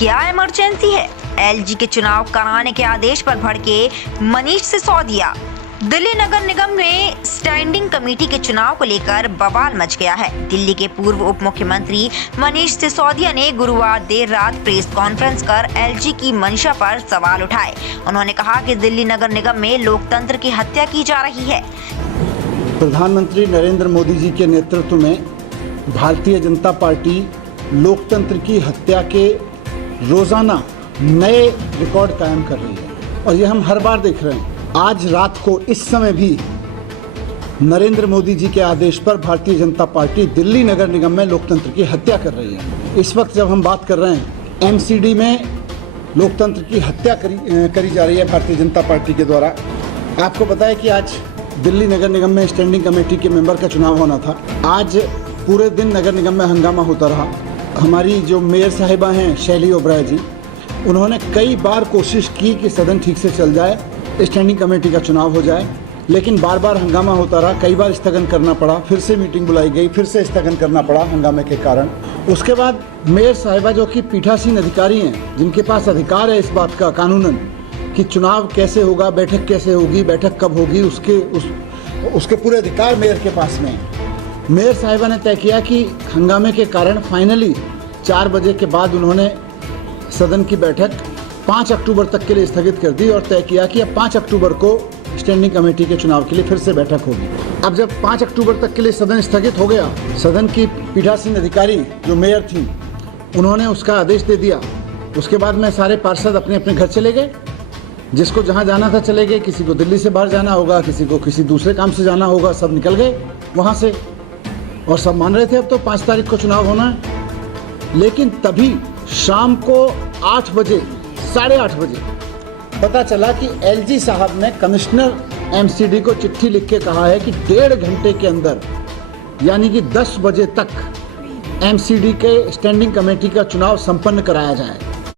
क्या इमरजेंसी है? एलजी के चुनाव कराने के आदेश पर भड़के मनीष सिसोदिया। दिल्ली नगर निगम में स्टैंडिंग कमेटी के चुनाव को लेकर बवाल मच गया है। दिल्ली के पूर्व उप मुख्यमंत्री मनीष सिसोदिया ने गुरुवार देर रात प्रेस कॉन्फ्रेंस कर एलजी की मंशा पर सवाल उठाए। उन्होंने कहा कि दिल्ली नगर निगम में लोकतंत्र की हत्या की जा रही है। प्रधानमंत्री नरेंद्र मोदी जी के नेतृत्व में भारतीय जनता पार्टी लोकतंत्र की हत्या के रोजाना नए रिकॉर्ड कायम कर रही है और ये हम हर बार देख रहे हैं। आज रात को इस समय भी नरेंद्र मोदी जी के आदेश पर भारतीय जनता पार्टी दिल्ली नगर निगम में लोकतंत्र की हत्या कर रही है। इस वक्त जब हम बात कर रहे हैं, एमसीडी में लोकतंत्र की हत्या करी जा रही है भारतीय जनता पार्टी के द्वारा। आपको पता है कि आज दिल्ली नगर निगम में स्टैंडिंग कमेटी के मेंबर का चुनाव होना था। आज पूरे दिन नगर निगम में हंगामा होता रहा। हमारी जो मेयर साहिबा हैं शैली ओबराय जी, उन्होंने कई बार कोशिश की कि सदन ठीक से चल जाए, स्टैंडिंग कमेटी का चुनाव हो जाए, लेकिन बार बार हंगामा होता रहा। कई बार स्थगन करना पड़ा, फिर से मीटिंग बुलाई गई, फिर से स्थगन करना पड़ा हंगामे के कारण। उसके बाद मेयर साहिबा जो कि पीठासीन अधिकारी हैं, जिनके पास अधिकार है इस बात का कानूनन कि चुनाव कैसे होगा, बैठक कैसे होगी, बैठक कब होगी, उसके पूरे अधिकार मेयर के पास में। मेयर साहिबा ने तय किया कि हंगामे के कारण फाइनली 4 बजे के बाद उन्होंने सदन की बैठक 5 अक्टूबर तक के लिए स्थगित कर दी और तय किया कि अब 5 अक्टूबर को स्टैंडिंग कमेटी के चुनाव के लिए फिर से बैठक होगी। अब जब 5 अक्टूबर तक के लिए सदन स्थगित हो गया, सदन की पीठासीन अधिकारी जो मेयर थी, उन्होंने उसका आदेश दे दिया। उसके बाद में सारे पार्षद अपने अपने घर चले गए। जिसको जहाँ जाना था चले गए, किसी को दिल्ली से बाहर जाना होगा, किसी को किसी दूसरे काम से जाना होगा, सब निकल गए वहाँ से। और सब मान रहे थे अब तो 5 तारीख को चुनाव होना है। लेकिन तभी शाम को 8 बजे, 8:30 बजे पता चला कि एलजी साहब ने कमिश्नर एमसीडी को चिट्ठी लिख के कहा है कि 1.5 घंटे के अंदर, यानी कि 10 बजे तक एमसीडी के स्टैंडिंग कमेटी का चुनाव संपन्न कराया जाए।